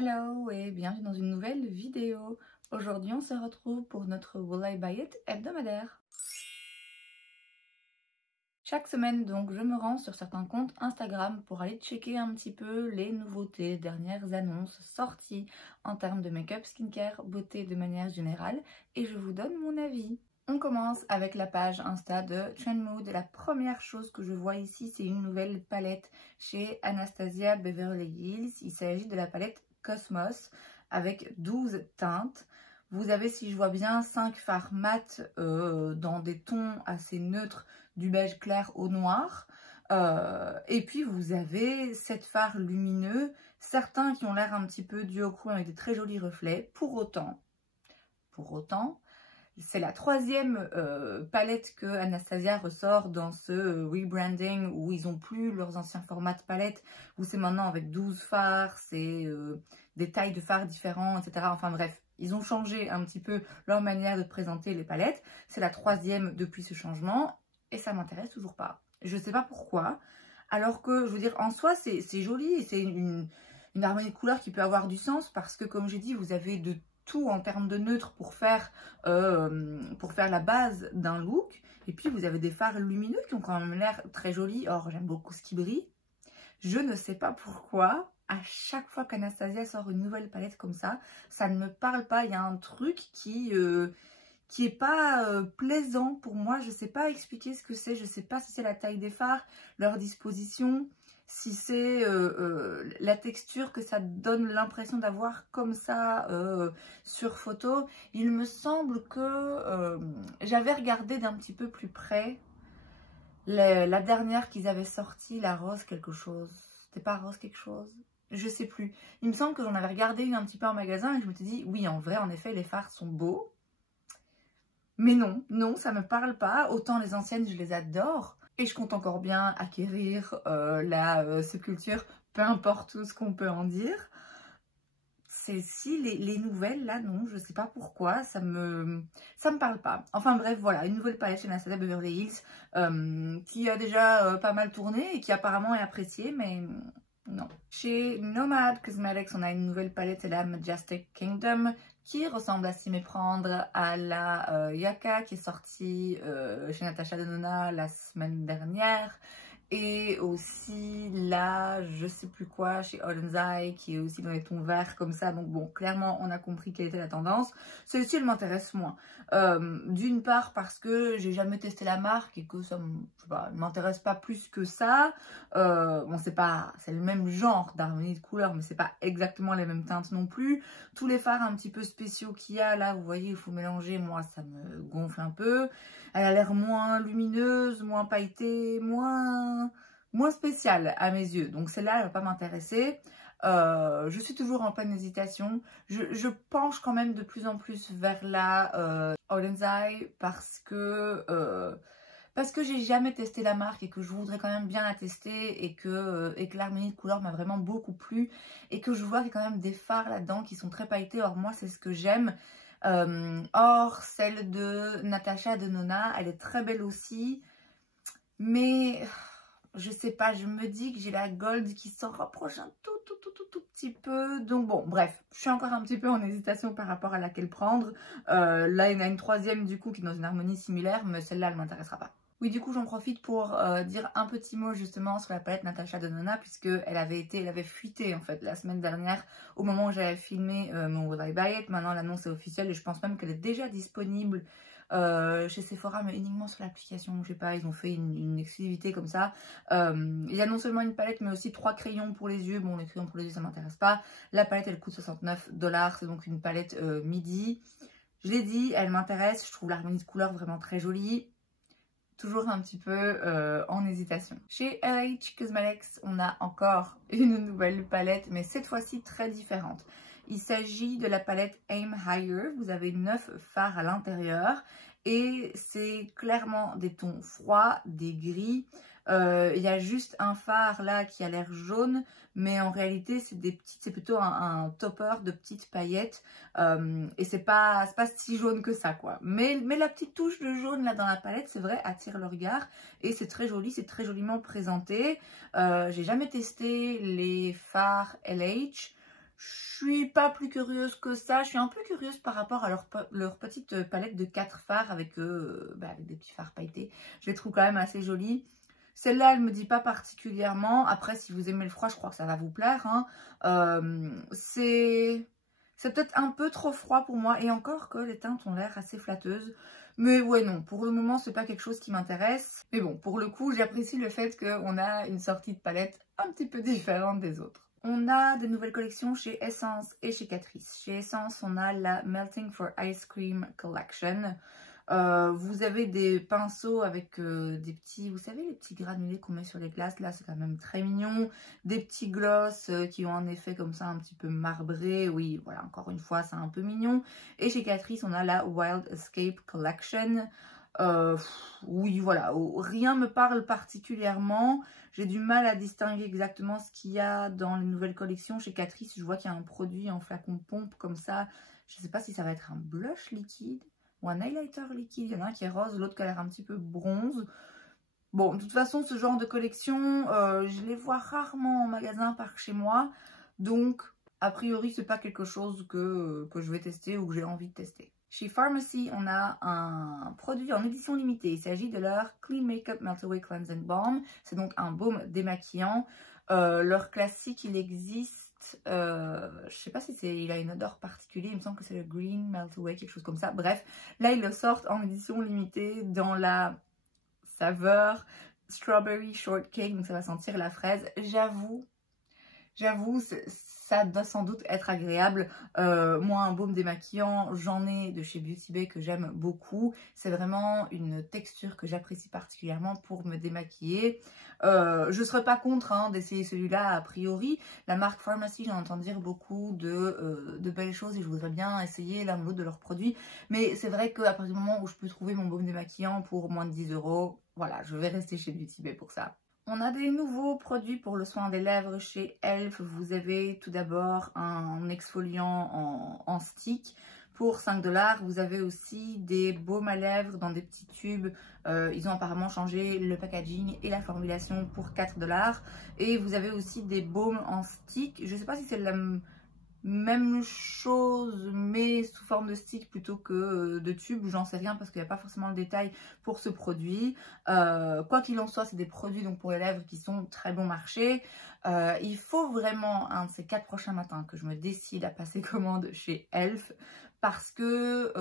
Hello et bienvenue dans une nouvelle vidéo. Aujourd'hui on se retrouve pour notre Will I Buy It hebdomadaire. Chaque semaine donc je me rends sur certains comptes Instagram pour aller checker un petit peu les nouveautés, dernières annonces, sorties en termes de make-up, skincare, beauté de manière générale et je vous donne mon avis. On commence avec la page Insta de Trendmood. La première chose que je vois ici, c'est une nouvelle palette chez Anastasia Beverly Hills. Il s'agit de la palette Cosmos avec 12 teintes. Vous avez, si je vois bien, 5 fards mat dans des tons assez neutres, du beige clair au noir. Et puis vous avez 7 fards lumineux, certains qui ont l'air un petit peu duochrome avec des très jolis reflets. Pour autant, c'est la troisième palette que Anastasia ressort dans ce rebranding où ils n'ont plus leurs anciens formats de palette, où c'est maintenant avec 12 fards, c'est des tailles de fards différents, etc. Enfin bref, ils ont changé un petit peu leur manière de présenter les palettes. C'est la troisième depuis ce changement et ça m'intéresse toujours pas. Je ne sais pas pourquoi, alors que je veux dire en soi c'est joli et c'est une harmonie de couleurs qui peut avoir du sens parce que comme j'ai dit, vous avez de tout en termes de neutre pour faire la base d'un look. Et puis vous avez des fards lumineux qui ont quand même l'air très jolis. Or j'aime beaucoup ce qui brille. Je ne sais pas pourquoi, à chaque fois qu'Anastasia sort une nouvelle palette comme ça ne me parle pas. Il y a un truc qui est pas plaisant pour moi. Je sais pas expliquer ce que c'est. Je sais pas si c'est la taille des fards, leur disposition, si c'est la texture que ça donne l'impression d'avoir comme ça sur photo. Il me semble que j'avais regardé d'un petit peu plus près la dernière qu'ils avaient sortie, la rose quelque chose. C'était pas rose quelque chose? Je sais plus. Il me semble que j'en avais regardé une un petit peu en magasin et je me suis dit, oui, en vrai, en effet, les fards sont beaux. Mais non, ça me parle pas. Autant les anciennes, je les adore. Et je compte encore bien acquérir la sculpture, peu importe tout ce qu'on peut en dire. Celles-ci, les nouvelles, là, non, je sais pas pourquoi, ça me parle pas. Enfin bref, voilà, une nouvelle palette chez Anastasia Beverly Hills qui a déjà pas mal tourné et qui apparemment est appréciée, mais non. Chez Nomad Cosmetics, on a une nouvelle palette, c'est la Majestic Kingdom, qui ressemble à s'y méprendre à la Yaka qui est sortie chez Natasha Denona la semaine dernière. Et aussi là, je sais plus quoi, chez Olenzai, qui est aussi dans les tons verts comme ça. Donc bon, clairement, on a compris quelle était la tendance. Celle-ci, elle m'intéresse moins. D'une part parce que j'ai jamais testé la marque et que ça ne m'intéresse pas plus que ça. Bon, c'est le même genre d'harmonie de couleurs, mais c'est pas exactement les mêmes teintes non plus. Tous les fards un petit peu spéciaux qu'il y a là, vous voyez, il faut mélanger. Moi, ça me gonfle un peu. Elle a l'air moins lumineuse, moins pailletée, moins spéciale à mes yeux. Donc celle-là, elle ne va pas m'intéresser. Je suis toujours en pleine hésitation. Je penche quand même de plus en plus vers la Olenzai parce que j'ai jamais testé la marque et que je voudrais quand même bien la tester et que l'harmonie de couleurs m'a vraiment beaucoup plu et que je vois qu'il y a quand même des fards là-dedans qui sont très pailletés. Or moi, c'est ce que j'aime. Or, celle de Natasha Denona, elle est très belle aussi, mais je sais pas, je me dis que j'ai la gold qui s'en rapproche un tout petit peu. Donc bon, bref, je suis encore un petit peu en hésitation par rapport à laquelle prendre. Là, il y en a une troisième du coup qui est dans une harmonie similaire, mais celle-là, elle m'intéressera pas. Oui, du coup, j'en profite pour dire un petit mot justement sur la palette Natasha Denona, puisque elle avait fuité en fait la semaine dernière au moment où j'avais filmé mon Will I Buy It. Maintenant, l'annonce est officielle et je pense même qu'elle est déjà disponible chez Sephora, mais uniquement sur l'application. Je sais pas, ils ont fait une exclusivité comme ça. Il y a non seulement une palette, mais aussi 3 crayons pour les yeux. Bon, les crayons pour les yeux, ça m'intéresse pas. La palette, elle coûte 69 $. C'est donc une palette midi. Je l'ai dit, elle m'intéresse. Je trouve l'harmonie de couleurs vraiment très jolie. Toujours un petit peu en hésitation. Chez LH Cosmetics, on a encore une nouvelle palette, mais cette fois-ci très différente. Il s'agit de la palette Aim Higher. Vous avez 9 fards à l'intérieur et c'est clairement des tons froids, des gris. Il y a juste un phare là qui a l'air jaune, mais en réalité c'est plutôt un topper de petites paillettes et c'est pas si jaune que ça quoi. Mais la petite touche de jaune là dans la palette, c'est vrai, attire le regard et c'est très joli, c'est très joliment présenté. J'ai jamais testé les fards LH. Je suis pas plus curieuse que ça. Je suis un peu curieuse par rapport à leur petite palette de 4 fards avec, avec des petits fards pailletés. Je les trouve quand même assez jolies. Celle-là, elle me dit pas particulièrement. Après, si vous aimez le froid, je crois que ça va vous plaire. Hein. C'est peut-être un peu trop froid pour moi. Et encore que les teintes ont l'air assez flatteuses. Mais ouais, non, pour le moment, c'est pas quelque chose qui m'intéresse. Mais bon, pour le coup, j'apprécie le fait qu'on a une sortie de palette un petit peu différente des autres. On a des nouvelles collections chez Essence et chez Catrice. Chez Essence, on a la Melting for Ice Cream Collection. Vous avez des pinceaux avec des petits, vous savez, les petits granulés qu'on met sur les glaces. Là, c'est quand même très mignon. Des petits gloss qui ont un effet comme ça un petit peu marbré. Oui, voilà, encore une fois, c'est un peu mignon. Et chez Catrice, on a la Wild Escape Collection. Oui, voilà, rien me parle particulièrement. J'ai du mal à distinguer exactement ce qu'il y a dans les nouvelles collections. Chez Catrice, je vois qu'il y a un produit en flacon pompe comme ça. Je ne sais pas si ça va être un blush liquide ou un highlighter liquide. Il y en a un qui est rose, l'autre qui a l'air un petit peu bronze. Bon, de toute façon, ce genre de collection, je les vois rarement en magasin par chez moi. Donc, a priori, c'est pas quelque chose que je vais tester ou que j'ai envie de tester. Chez Pharmacy, on a un produit en édition limitée. Il s'agit de leur Clean Makeup Melt Away Cleansing Balm. C'est donc un baume démaquillant. Leur classique, il existe, je sais pas si il a une odeur particulière. Il me semble que c'est le Green Melt Away, quelque chose comme ça. Bref, là, ils le sortent en édition limitée dans la saveur Strawberry Shortcake. Donc, ça va sentir la fraise. J'avoue, ça doit sans doute être agréable. Moi, un baume démaquillant, j'en ai de chez Beauty Bay que j'aime beaucoup. C'est vraiment une texture que j'apprécie particulièrement pour me démaquiller. Je ne serais pas contre d'essayer celui-là a priori. La marque Pharmacy, j'en entends dire beaucoup de belles choses et je voudrais bien essayer l'un ou l'autre de leurs produits. Mais c'est vrai qu'à partir du moment où je peux trouver mon baume démaquillant pour moins de 10 €, voilà, je vais rester chez Beauty Bay pour ça. On a des nouveaux produits pour le soin des lèvres chez Elf. Vous avez tout d'abord un exfoliant en stick pour 5 $. Vous avez aussi des baumes à lèvres dans des petits tubes. Ils ont apparemment changé le packaging et la formulation pour 4 $. Et vous avez aussi des baumes en stick. Je ne sais pas si c'est la même chose mais sous forme de stick plutôt que de tube, j'en sais rien parce qu'il n'y a pas forcément le détail pour ce produit. Quoi qu'il en soit, c'est des produits donc pour les lèvres qui sont très bon marché. Il faut vraiment un de ces 4 prochains matins que je me décide à passer commande chez Elf parce que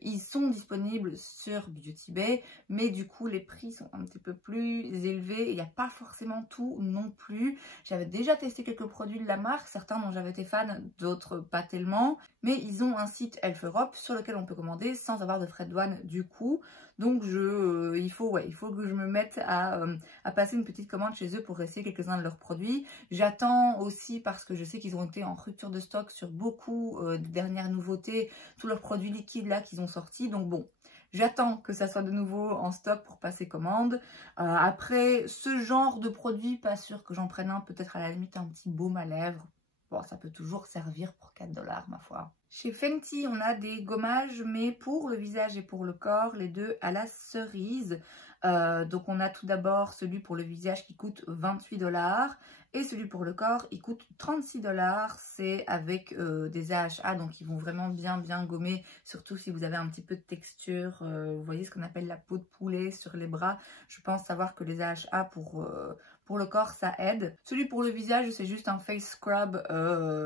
ils sont disponibles sur Beauty Bay, mais du coup les prix sont un petit peu plus élevés. Il n'y a pas forcément tout non plus. J'avais déjà testé quelques produits de la marque, certains dont j'avais été fan, d'autres pas tellement. Mais ils ont un site Elf Europe sur lequel on peut commander sans avoir de frais de douane du coup. Donc il faut que je me mette à passer une petite commande chez eux pour essayer quelques-uns de leurs produits. J'attends aussi parce que je sais qu'ils ont été en rupture de stock sur beaucoup des dernières nouveautés, tous leurs produits liquides là qu'ils ont sortis. Donc bon, j'attends que ça soit de nouveau en stock pour passer commande. Après, ce genre de produit, pas sûr que j'en prenne un, peut-être à la limite un petit baume à lèvres. Bon, ça peut toujours servir pour 4 $, ma foi. Chez Fenty, on a des gommages, mais pour le visage et pour le corps, les deux à la cerise. Donc on a tout d'abord celui pour le visage qui coûte 28 $ et celui pour le corps il coûte 36 $. C'est avec des AHA, donc ils vont vraiment bien gommer, surtout si vous avez un petit peu de texture. Vous voyez ce qu'on appelle la peau de poulet sur les bras. Je pense savoir que les AHA pour le corps, ça aide. Celui pour le visage, c'est juste un face scrub.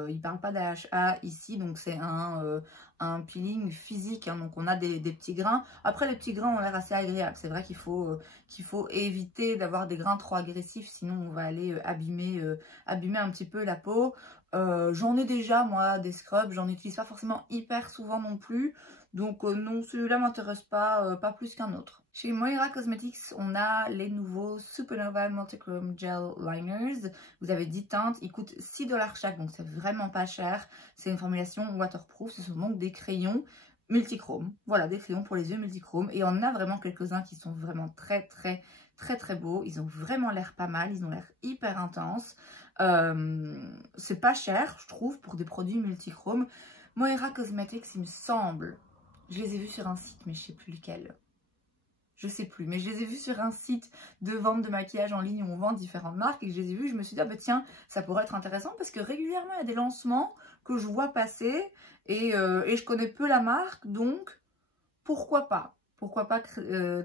Il parle pas d'AHA ici, donc c'est un peeling physique. Donc on a des petits grains. Après, les petits grains ont l'air assez agréables. C'est vrai qu'il faut éviter d'avoir des grains trop agressifs, sinon on va aller abîmer un petit peu la peau. J'en ai déjà, moi, des scrubs. J'en utilise pas forcément hyper souvent non plus. Donc non, celui-là m'intéresse pas plus qu'un autre. Chez Moira Cosmetics, on a les nouveaux Supernova Multichrome Gel Liners. Vous avez 10 teintes, ils coûtent 6 $ chaque, donc c'est vraiment pas cher. C'est une formulation waterproof, ce sont donc des crayons multichrome. Voilà, des crayons pour les yeux multichrome. Et on a vraiment quelques-uns qui sont vraiment très beaux. Ils ont vraiment l'air pas mal, ils ont l'air hyper intenses. C'est pas cher, je trouve, pour des produits multichrome. Moira Cosmetics, il me semble, je les ai vus sur un site, mais je sais plus lequel. Je sais plus, mais je les ai vus sur un site de vente de maquillage en ligne où on vend différentes marques et je les ai vus, je me suis dit, ah bah tiens, ça pourrait être intéressant parce que régulièrement il y a des lancements que je vois passer et je connais peu la marque, donc pourquoi pas? Pourquoi pas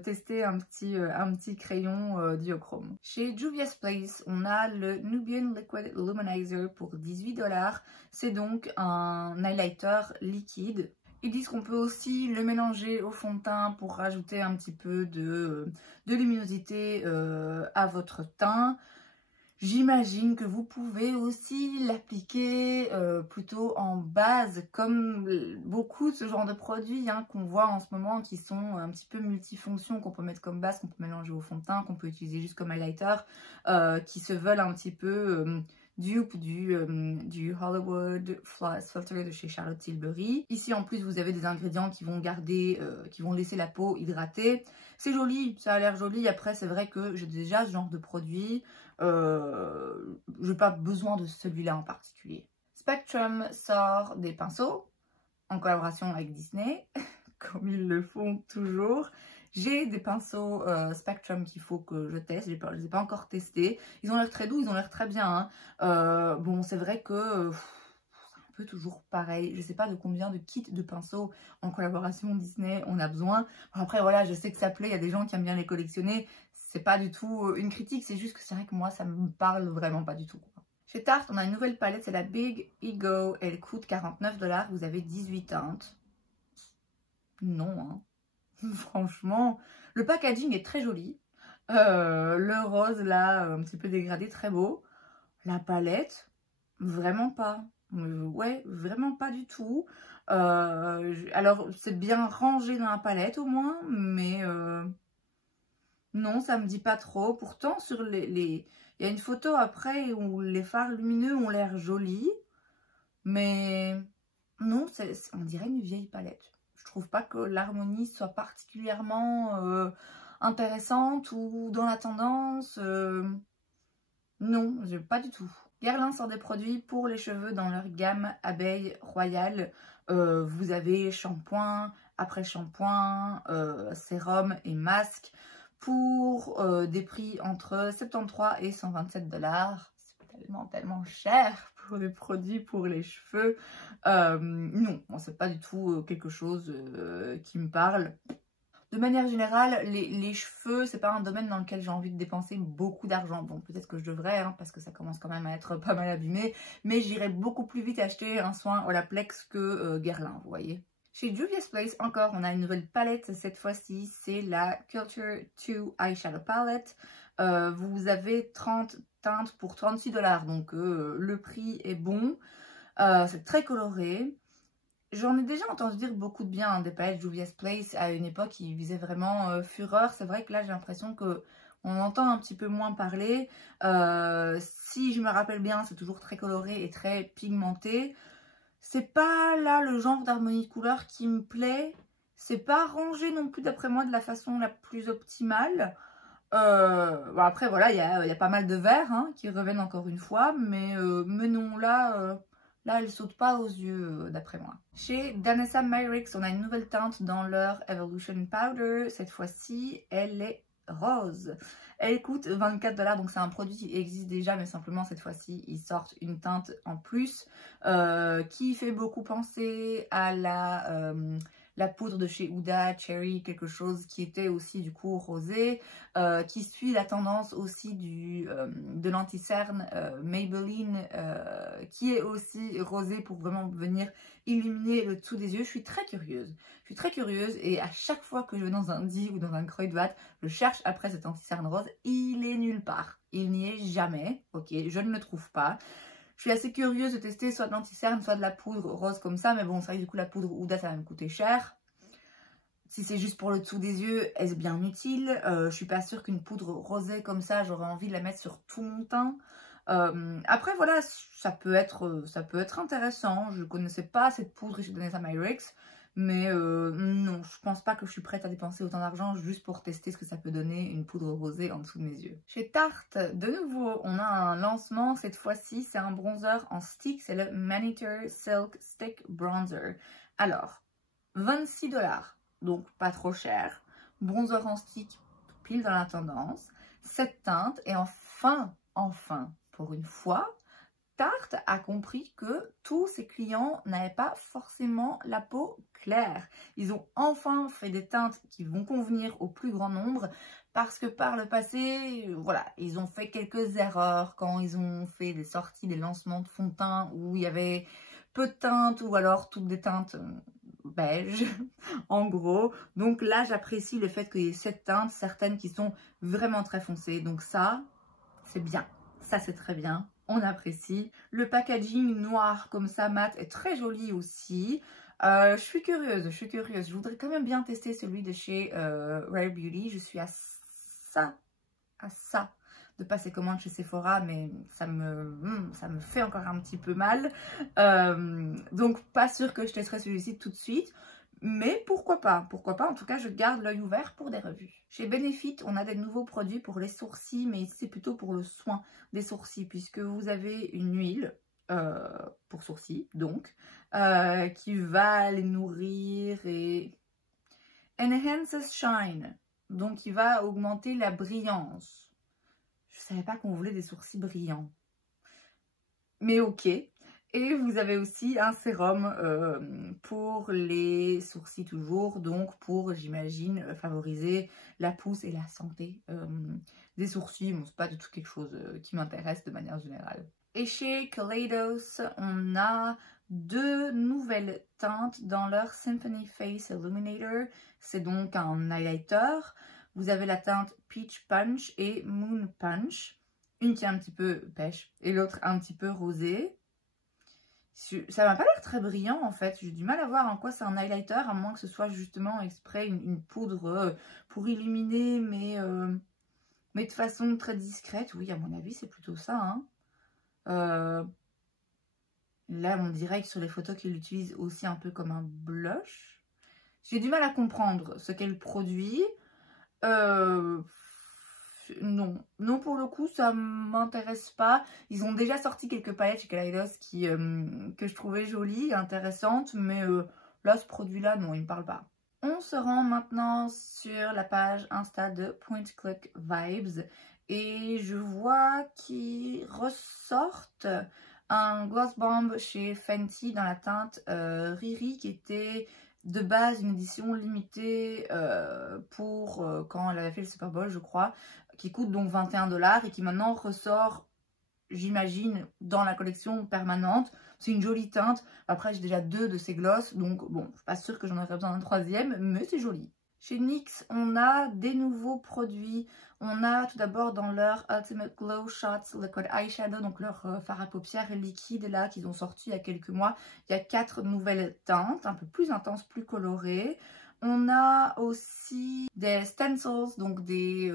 tester un petit crayon duochrome. Chez Juvia's Place, on a le Nubian Liquid Luminizer pour 18 $. C'est donc un highlighter liquide. Ils disent qu'on peut aussi le mélanger au fond de teint pour rajouter un petit peu de luminosité à votre teint. J'imagine que vous pouvez aussi l'appliquer plutôt en base, comme beaucoup de ce genre de produits hein, qu'on voit en ce moment qui sont un petit peu multifonctions, qu'on peut mettre comme base, qu'on peut mélanger au fond de teint, qu'on peut utiliser juste comme highlighter, qui se veulent un petit peu dupe du Hollywood Flawless Filter de chez Charlotte Tilbury. Ici en plus vous avez des ingrédients qui vont garder, qui vont laisser la peau hydratée. C'est joli, ça a l'air joli. Après c'est vrai que j'ai déjà ce genre de produit. Je n'ai pas besoin de celui-là en particulier. Spectrum sort des pinceaux en collaboration avec Disney, comme ils le font toujours. J'ai des pinceaux Spectrum qu'il faut que je teste, je ne les ai pas encore testés. Ils ont l'air très doux, ils ont l'air très bien. Hein. Bon, c'est vrai que c'est un peu toujours pareil. Je ne sais pas de combien de kits de pinceaux en collaboration Disney on a besoin. Bon, après, voilà, je sais que ça plaît, il y a des gens qui aiment bien les collectionner. C'est pas du tout une critique, c'est juste que c'est vrai que moi, ça me parle vraiment pas du tout. Chez Tarte, on a une nouvelle palette, c'est la Big Ego. Elle coûte 49 $. Vous avez 18 teintes. Non, hein. Franchement, le packaging est très joli. Le rose, là, un petit peu dégradé, très beau. La palette, vraiment pas. Ouais, vraiment pas du tout. Alors, c'est bien rangé dans la palette au moins, mais... non, ça me dit pas trop. Pourtant, sur il y a une photo après où les fards lumineux ont l'air jolis. Mais non, on dirait une vieille palette. Je trouve pas que l'harmonie soit particulièrement intéressante ou dans la tendance. Non, pas du tout. Guerlain sort des produits pour les cheveux dans leur gamme Abeille Royale. Vous avez shampoing, après-shampoing, sérum et masque pour des prix entre 73 et 127 $. C'est tellement cher pour des produits pour les cheveux. Non, c'est pas du tout quelque chose qui me parle. De manière générale, les cheveux, c'est pas un domaine dans lequel j'ai envie de dépenser beaucoup d'argent. Bon, peut-être que je devrais, hein, parce que ça commence quand même à être pas mal abîmé. Mais j'irai beaucoup plus vite acheter un soin Olaplex que Guerlain, vous voyez. Chez Juvia's Place, encore, on a une nouvelle palette. Cette fois-ci, c'est la Culture 2 Eyeshadow Palette. Vous avez 30 teintes pour 36 $. Donc, le prix est bon. C'est très coloré. J'en ai déjà entendu dire beaucoup de bien hein, des palettes Juvia's Place. À une époque, ils faisaient vraiment fureur. C'est vrai que là, j'ai l'impression que on entend un petit peu moins parler. Si je me rappelle bien, c'est toujours très coloré et très pigmenté. C'est pas là le genre d'harmonie de couleurs qui me plaît. C'est pas rangé non plus d'après moi de la façon la plus optimale. Bon, après voilà, il y a pas mal de verts hein, qui reviennent encore une fois. Mais non, là elle saute pas aux yeux d'après moi. Chez Danessa Myricks, on a une nouvelle teinte dans leur Evolution Powder. Cette fois-ci, elle est rose. Elle coûte 24 $, donc c'est un produit qui existe déjà, mais simplement cette fois-ci, ils sortent une teinte en plus qui fait beaucoup penser à la poudre de chez Huda, Cherry, quelque chose qui était aussi du coup rosé, qui suit la tendance aussi de l'anti-cerne Maybelline, qui est aussi rosé pour vraiment venir illuminer le dessous des yeux. Je suis très curieuse. Et à chaque fois que je vais dans un D ou dans un Kruidvat, je cherche après cet anti-cerne rose. Il est nulle part. Il n'y est jamais. Ok, je ne le trouve pas. Je suis assez curieuse de tester soit de l'anti-cerne, soit de la poudre rose comme ça. Mais bon, c'est vrai que du coup, la poudre Huda, ça va me coûter cher. Si c'est juste pour le dessous des yeux, est-ce bien utile? Je suis pas sûre qu'une poudre rosée comme ça, j'aurais envie de la mettre sur tout mon teint. Après, voilà, ça peut être intéressant. Je connaissais pas cette poudre chez Danessa Myricks. Mais non, je pense pas que je suis prête à dépenser autant d'argent juste pour tester ce que ça peut donner une poudre rosée en dessous de mes yeux. Chez Tarte, de nouveau, on a un lancement. Cette fois-ci, c'est un bronzer en stick. C'est le Manicure Silk Stick Bronzer. Alors, 26 $, donc pas trop cher. bronzer en stick, pile dans la tendance, cette teinte. Et enfin, pour une fois, Tarte a compris que tous ses clients n'avaient pas forcément la peau claire. Ils ont enfin fait des teintes qui vont convenir au plus grand nombre parce que par le passé, voilà, ils ont fait quelques erreurs quand ils ont fait des sorties, des lancements de fond de teint où il y avait peu de teintes ou alors toutes des teintes beige en gros. Donc là, j'apprécie le fait qu'il y ait cette teinte, certaines qui sont vraiment très foncées. Donc ça, c'est bien. Ça, c'est très bien. On apprécie. Le packaging noir comme ça, mat, est très joli aussi. Je suis curieuse. Je voudrais quand même bien tester celui de chez Rare Beauty. Je suis à ça de passer commande chez Sephora, mais ça me fait encore un petit peu mal. Donc, pas sûr que je testerai celui-ci tout de suite. Mais pourquoi pas? En tout cas, je garde l'œil ouvert pour des revues. Chez Benefit, on a des nouveaux produits pour les sourcils, mais ici c'est plutôt pour le soin des sourcils, puisque vous avez une huile pour sourcils, donc, qui va les nourrir et enhances shine, donc qui va augmenter la brillance. Je savais pas qu'on voulait des sourcils brillants, mais ok. Et vous avez aussi un sérum pour les sourcils toujours, donc pour, j'imagine, favoriser la pousse et la santé des sourcils. Bon, c'est pas du tout quelque chose qui m'intéresse de manière générale. Et chez Kaleidos, on a deux nouvelles teintes dans leur Symphony Face Illuminator. C'est donc un highlighter. Vous avez la teinte Peach Punch et Moon Punch. Une qui est un petit peu pêche et l'autre un petit peu rosée. Ça m'a pas l'air très brillant en fait. J'ai du mal à voir en quoi c'est un highlighter, à moins que ce soit justement exprès une poudre pour illuminer, mais de façon très discrète. Oui, à mon avis, c'est plutôt ça. Hein. Là, on dirait que sur les photos qu'il utilise aussi un peu comme un blush. J'ai du mal à comprendre ce qu'elle produit. Non, pour le coup, ça m'intéresse pas. Ils ont déjà sorti quelques palettes chez Kaleidos que je trouvais jolies, intéressantes, mais là, ce produit-là, non, il me parle pas. On se rend maintenant sur la page Insta de Point Click Vibes et je vois qu'ils ressortent un Gloss Bomb chez Fenty dans la teinte Riri qui était de base une édition limitée pour quand elle avait fait le Super Bowl, je crois, qui coûte donc 21 $ et qui maintenant ressort, j'imagine, dans la collection permanente. C'est une jolie teinte. Après, j'ai déjà deux de ces glosses, donc bon, je suis pas sûre que j'en aurais besoin d'un troisième, mais c'est joli. Chez NYX, on a des nouveaux produits. On a tout d'abord dans leur Ultimate Glow Shots Liquid Eyeshadow, donc leur fard à paupières liquide là qu'ils ont sorti il y a quelques mois. Il y a 4 nouvelles teintes, un peu plus intenses, plus colorées. On a aussi des stencils, donc des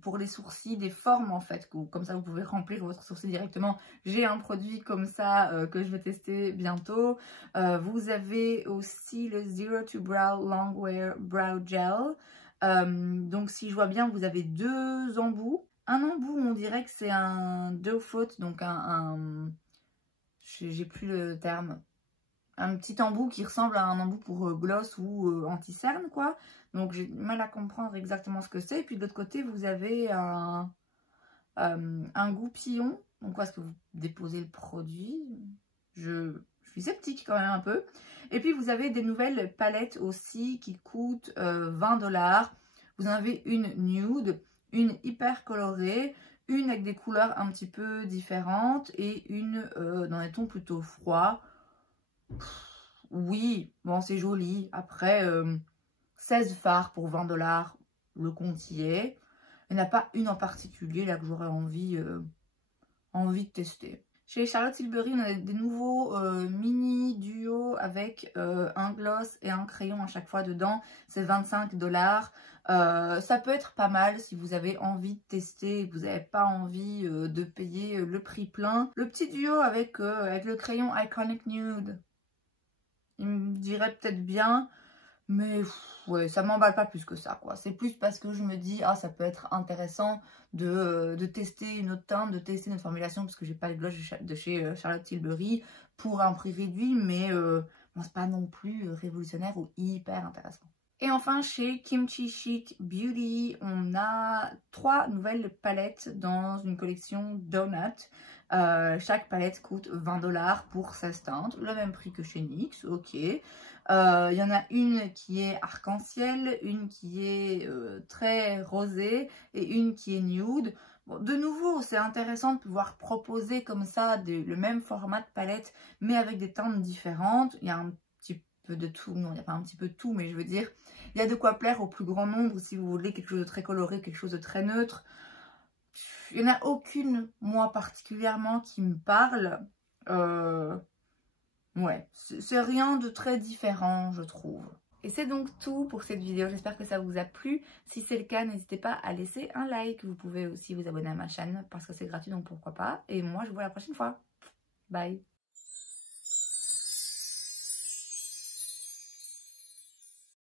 pour les sourcils, des formes en fait, comme ça vous pouvez remplir votre sourcil directement. J'ai un produit comme ça que je vais tester bientôt. Vous avez aussi le Zero to Brow Longwear Brow Gel. Donc si je vois bien, vous avez deux embouts. Un embout, on dirait que c'est un doe foot, donc j'ai plus le terme. Un petit embout qui ressemble à un embout pour gloss ou anti-cerne, quoi. Donc j'ai du mal à comprendre exactement ce que c'est. Et puis de l'autre côté, vous avez un goupillon. Donc où est-ce que vous déposez le produit? Je suis sceptique quand même un peu. Et puis vous avez des nouvelles palettes aussi qui coûtent 20 $. Vous en avez une nude, une hyper colorée, une avec des couleurs un petit peu différentes et une dans des tons plutôt froids. Oui, bon c'est joli. Après, 16 fards pour 20 $, le compte y est. Il n'y en a pas une en particulier là que j'aurais envie de tester. Chez Charlotte Tilbury, on a des nouveaux mini duos avec un gloss et un crayon à chaque fois dedans. C'est 25 $. Ça peut être pas mal si vous avez envie de tester et que vous n'avez pas envie de payer le prix plein. Le petit duo avec le crayon Iconic Nude, il me dirait peut-être bien, mais ouais, ça m'emballe pas plus que ça, quoi. C'est plus parce que je me dis, ah, ça peut être intéressant de tester une autre teinte, de tester notre formulation, parce que j'ai pas les blush de chez Charlotte Tilbury pour un prix réduit, mais bon, c'est pas non plus révolutionnaire ou hyper intéressant. Et enfin, chez Kimchi Chic Beauty, on a 3 nouvelles palettes dans une collection Donut. Chaque palette coûte 20 $ pour 16 teintes, le même prix que chez NYX, ok. Il y en a une qui est arc-en-ciel, une qui est très rosée et une qui est nude. Bon, de nouveau, c'est intéressant de pouvoir proposer comme ça le même format de palette, mais avec des teintes différentes. Il y a un petit peu de tout, non, il n'y a pas un petit peu de tout, mais je veux dire, il y a de quoi plaire au plus grand nombre si vous voulez quelque chose de très coloré, quelque chose de très neutre. Il n'y en a aucune, moi particulièrement, qui me parle. Ouais, c'est rien de très différent, je trouve. Et c'est donc tout pour cette vidéo, j'espère que ça vous a plu. Si c'est le cas, n'hésitez pas à laisser un like. Vous pouvez aussi vous abonner à ma chaîne parce que c'est gratuit, donc pourquoi pas. Et moi, je vous vois la prochaine fois. Bye!